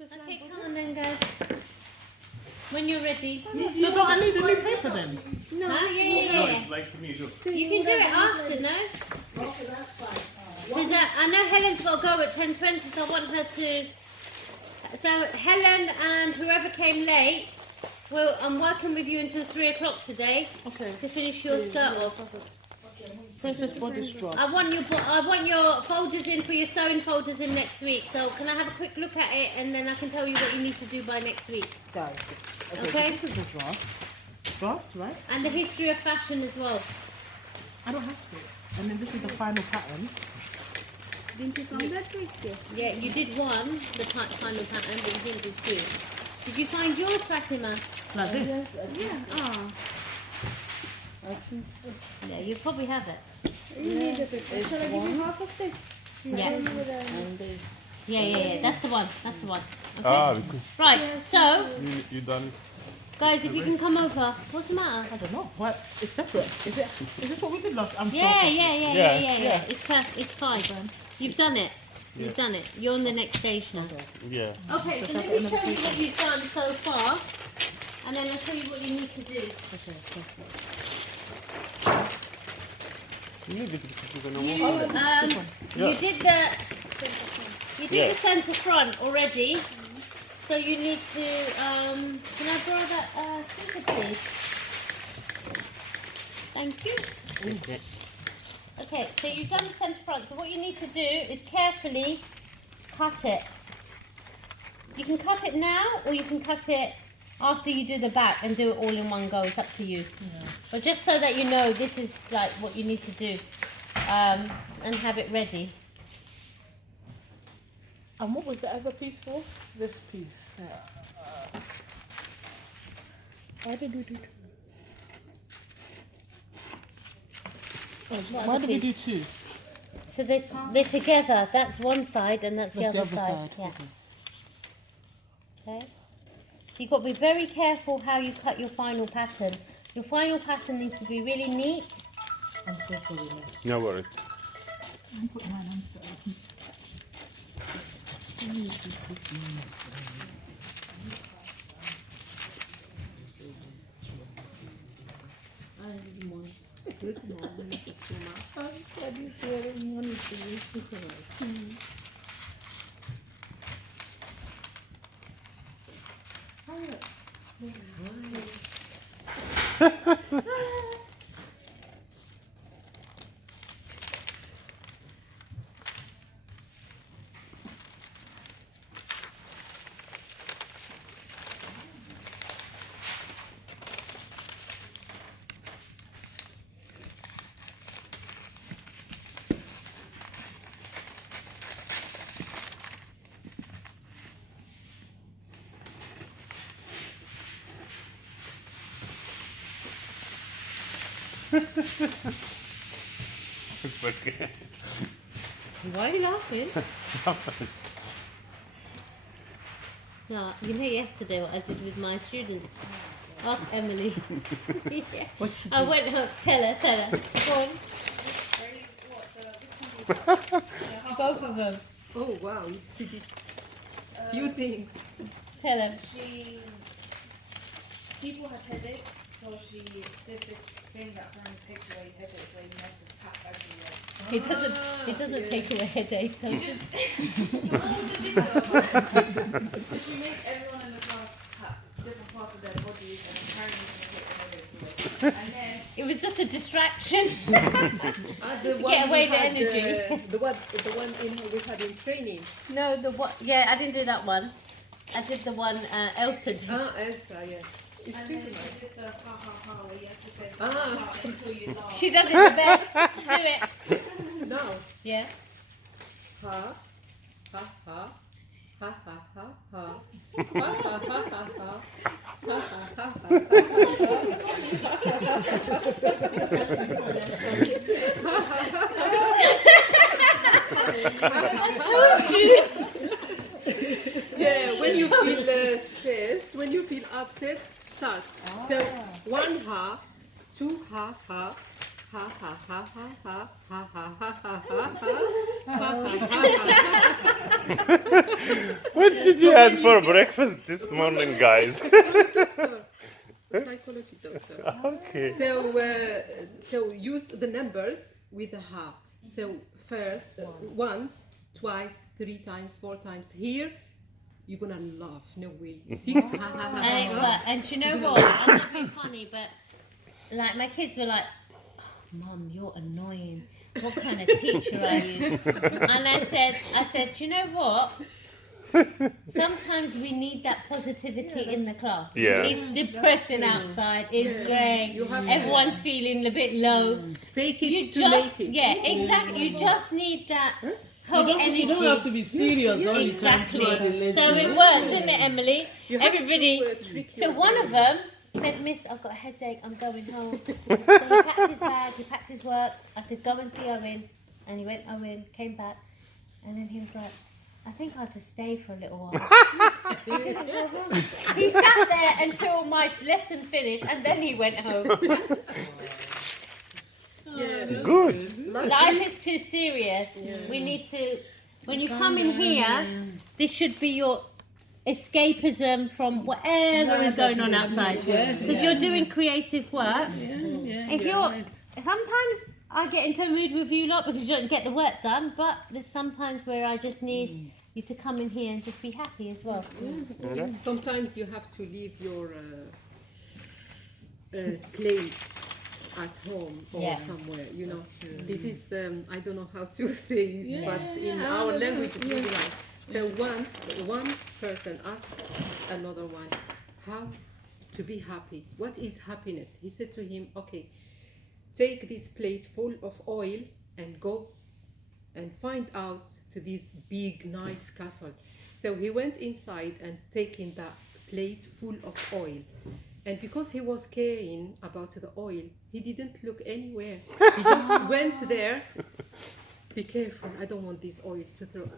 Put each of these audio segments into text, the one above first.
Okay, come on then, guys. When you're ready. So don't I need a new paper then? No. Huh? Yeah. Like for me, look. You can do it after, no? Okay, that's fine. Because I know Helen's got to go at 10:20, so I want her to... So Helen and whoever came late, I'm working with you until 3 o'clock today. Okay. To finish your skirt off. Princess body strap. I want your folders in for your sewing folders in next week. So can I have a quick look at it and then I can tell you what you need to do by next week. Guys. Okay. So this is the draft. Draft, right? And the history of fashion as well. I don't have to. And then this is the final pattern. Didn't you find that picture? Yeah, you did one, the final pattern, but you didn't do two. Did you find yours, Fatima? Like this. Yeah. Oh. I think so. Yeah, you probably have it. You need a picture. Shall I give you half of this? Yeah. And this. Yeah. That's the one. That's the one. Okay. Ah, because Right. So, you done. guys, if you can come over. What's the matter? I don't know. What? It's separate. Is this what we did last? I'm Yeah. Yeah. It's fine. You've done it. You've done it. You're on the next stage now. Yeah. Okay, so let me show you what you've done so far, and then I'll show you what you need to do. You did the centre front already, so you need to. Can I borrow that scissor, please? Thank you. Okay. Okay, so you've done the centre front. So what you need to do is carefully cut it. You can cut it now, or you can cut it after you do the back and do it all in one go. It's up to you. Yeah. But just so that you know, this is like what you need to do, and have it ready. And what was the other piece for? This piece. Why did we do two? Why did we do two? So they're together. That's one side, and that's the other side. Yeah. Okay. So you've got to be very careful how you cut your final pattern. Your final pattern needs to be really neat. I'm so sorry. No worries. I put mine on so. It's okay. Why are you laughing? No, you know yesterday what I did with my students? Ask Emily. Yeah. I went home. Tell her. Go on. Both of them. Oh wow, she did few things. Tell them. People had headaches, so she did this thing that apparently takes away headaches, where you have to tap everywhere. It doesn't take away headache. So just So she makes everyone in the class tap different parts of their bodies, and apparently it's going to take the headache away. And then it was just a distraction. Just to get away the energy. The one we had in training. No, the what? Yeah, I didn't do that one. I did the one Elsa did. Elsa, yeah. and then she did the ha ha ha, where you have to say ha ha ha until you laugh. She does it the best. Do it. Now. Yeah. Ha. Ha ha. Ha ha ha ha. Ha ha ha ha ha. Ha ha ha ha. Yeah, when you feel stressed, when you feel upset, start. So 1 ha, 2 ha ha, ha ha ha ha ha ha ha ha ha ha ha. What did you have for breakfast this morning, guys? Psychology doctor. Okay. So use the numbers with the ha. So first, once, twice, 3 times, 4 times. Here, you're gonna laugh. No way. 6 ha ha ha ha. And do you know what? I'm not being funny, but like my kids were like, oh, Mum, you're annoying. What kind of teacher are you? And I said, do you know what? Sometimes we need that positivity in the class. Yeah. It's depressing outside. It's grey. You have Everyone's feeling a bit low. fake it You to just, make it. yeah, exactly. You just need that hope energy. You don't have to be serious all the time Exactly. throughout the lesson. So it worked, didn't it, Emily? You have Everybody. to, trick So your one brain. of them said, Miss, I've got a headache, I'm going home. So he packed his bag, he packed his work. I said, go and see Owen. And he went, Owen, came back. And then he was like, I think I'll just stay for a little while. He didn't go home. He sat there until my lesson finished and then he went home. Yeah. Good. Life is too serious. We need to, when you come in here, this should be your escapism from whatever is going on outside. Because you're doing creative work. If you're, sometimes I get into a mood with you lot because you don't get the work done, but there's sometimes where I just need you to come in here and just be happy as well. Sometimes you have to leave your plates at home or Yeah. somewhere, you know. This is, I don't know how to say it, but in our language it's really like. So once one person asked another one how to be happy. What is happiness? He said to him, okay, take this plate full of oil and go and find out to this big nice castle. So he went inside and taking that plate full of oil. And because he was caring about the oil, he didn't look anywhere. He just went there. Be careful, I don't want this oil to throw.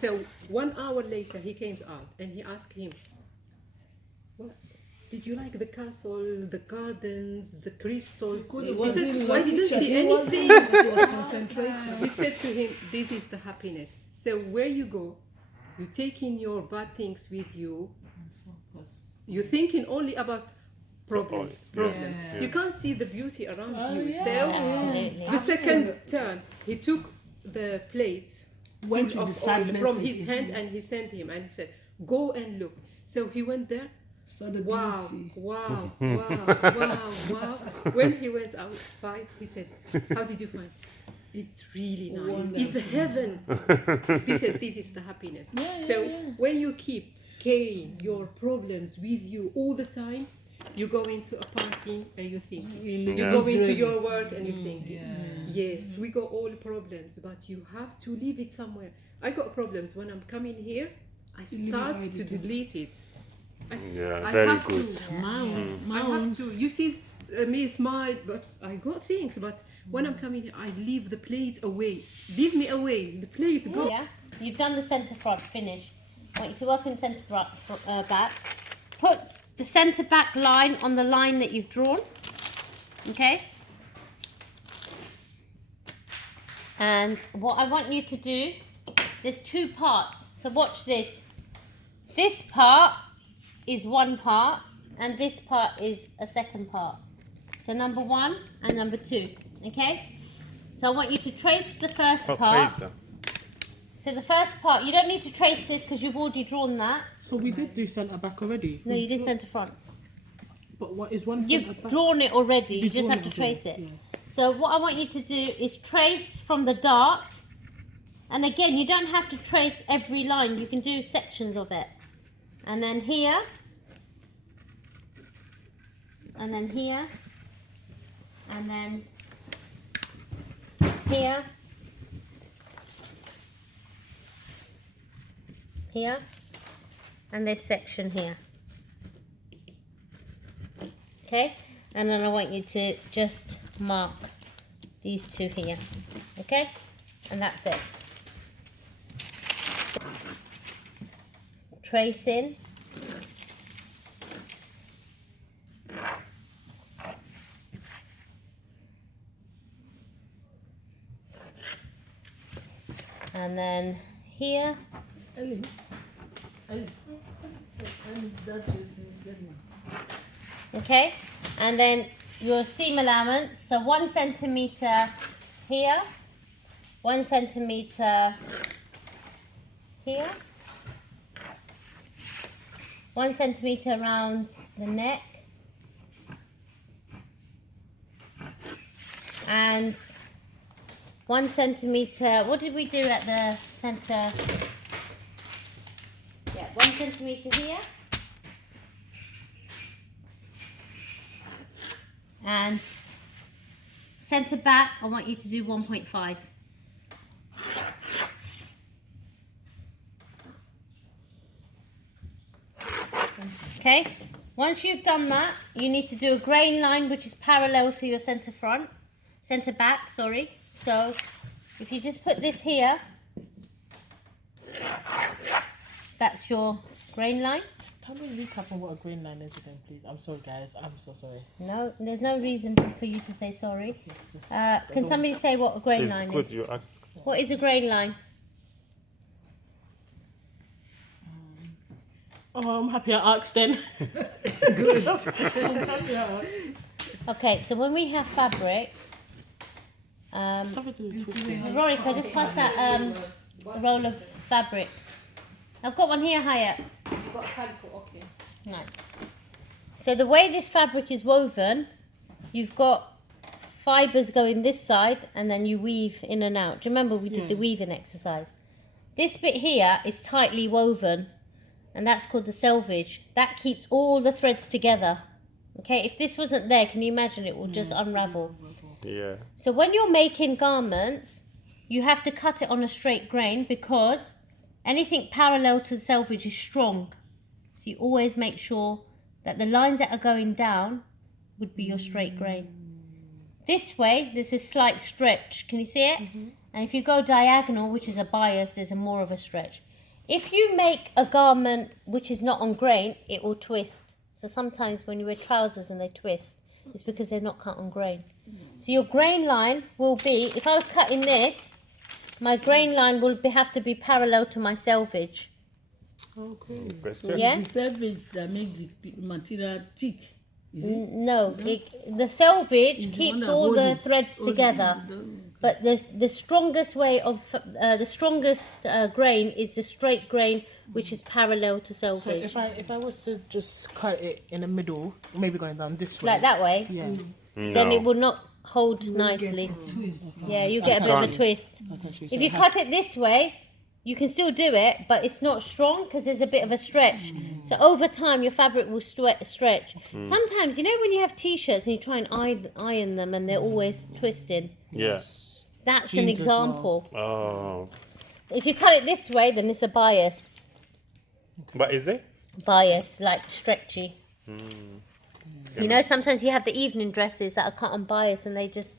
So 1 hour later he came out and he asked him, what? Did you like the castle, the gardens, the crystals? He said, I didn't see anything. He was concentrating. He said to him, this is the happiness. So where you go, you're taking your bad things with you. You're thinking only about problems. Yeah. You can't see the beauty around you. yeah. So Absolutely. the second turn, he took the plates Went full to of the oil sadness from of his it. hand and he sent him and he said, go and look. So he went there. So the Wow, beauty. wow, wow, wow, wow. When he went outside, he said, how did you find? It's really nice. It's heaven. He said, this is the happiness. So when you keep carrying your problems with you all the time, you go into a party and you think. You go into your work and you think. Yes, we got all problems, but you have to leave it somewhere. I got problems when I'm coming here. I start to delete it. Yeah, I very have good. I have to. You see me smile, but I got things. But when I'm coming here, I leave the plates away. Leave me away. The plates go. Yeah, you've done the centre front, finish. I want you to work in centre front, back. Put the centre back line on the line that you've drawn. Okay? And what I want you to do, there's 2 parts. So watch this. This part is one part and this part is a second part. So number 1 and number 2. Okay? So I want you to trace the first part. So the first part, you don't need to trace this because you've already drawn that. So we did do centre back already. No, you did centre front. But what is one centre You've back? drawn it already. You You've just drawn have to it as well, trace it. yeah. So what I want you to do is trace from the dart. And again, you don't have to trace every line. You can do sections of it. And then here. And then here. And then here. Here. And this section here. Okay? And then I want you to just mark these 2 here. Okay? And that's it. Trace in. and then here. Ellie, that is good one. Okay, and then your seam allowance, so 1 centimeter here, 1 centimeter here, 1 centimeter around the neck, and 1 centimeter. What did we do at the center? Yeah, 1 centimeter here. And center back, I want you to do 1.5. Okay, once you've done that, you need to do a grain line which is parallel to your center back, sorry. So if you just put this here, that's your grain line. Can we recap on what a green line is again, please? I'm sorry, guys. I'm so sorry. No, there's no reason for you to say sorry. Just, Can somebody say what a grain line It's good is? you asked. What is a grain line? Oh, I'm happy I asked then. Good. I'm happy I asked. Okay, so when we have fabric, Something to do with twisting. Veronica, just pass that a roll of fabric. I've got one here, Hyatt. You got calico, okay. Nice. So the way this fabric is woven, you've got fibres going this side and then you weave in and out. Do you remember we did the weaving exercise? This bit here is tightly woven and that's called the selvage. That keeps all the threads together. Okay, if this wasn't there, can you imagine it will just unravel? Yeah. So when you're making garments, you have to cut it on a straight grain because anything parallel to the selvage is strong. So you always make sure that the lines that are going down would be your straight grain. This way, there's a slight stretch. Can you see it? And if you go diagonal, which is a bias, there's a more of a stretch. If you make a garment which is not on grain, it will twist. So sometimes when you wear trousers and they twist, it's because they're not cut on grain. So your grain line will be, if I was cutting this, my grain line will have to be parallel to my selvage. Oh, cool. Question? Yeah? The selvage that makes the material thick. Is it? No, the selvage Is the keeps one that all hold the it. threads Hold it. together. But the strongest way of the strongest grain is the straight grain, which is parallel to So selvage, if I was to just cut it in the middle, maybe going down this way. like that way. Yeah. Then it No. will not hold nicely. Yeah, you get a bit of a can't. twist. Okay, so If it you has- cut it this way, you can still do it, but it's not strong because there's a bit of a stretch. So over time, your fabric will stretch. Sometimes, you know, when you have t-shirts and you try and iron them and they're always twisting. Yeah. That's an Jeans as well. example. Oh. If you cut it this way, then it's a bias. But is it? Bias, like stretchy. Yeah. You know, sometimes you have the evening dresses that are cut on bias and they just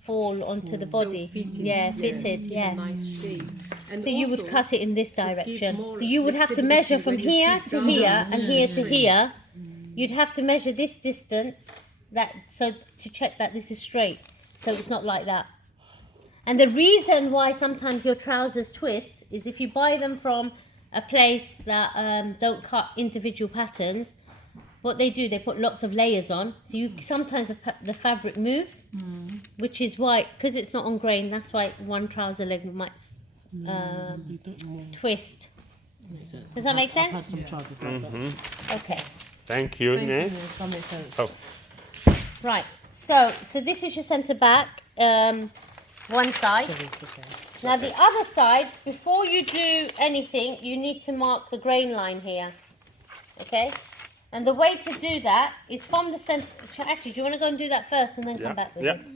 fall onto the body. Fitted, yeah. Nice shape. And So you would also, cut it in this gives direction. more So you would have to measure from flexibility when here you to sit down. here and here to here. You'd have to measure this distance to check that this is straight. So it's not like that. And the reason why sometimes your trousers twist is if you buy them from a place that don't cut individual patterns, what they do, they put lots of layers on. So you sometimes the fabric moves, which is why, because it's not on grain, that's why one trouser leg might twist. Does that make I've had sense? some trousers like that. Okay. Thank you, Thank you, Ines. Ines. That makes sense. Oh. Right. So this is your centre back, one side. Now the other side, before you do anything, you need to mark the grain line here. Okay? And the way to do that is from the centre. Actually, do you want to go and do that first and then Yeah. come back with Yeah. this?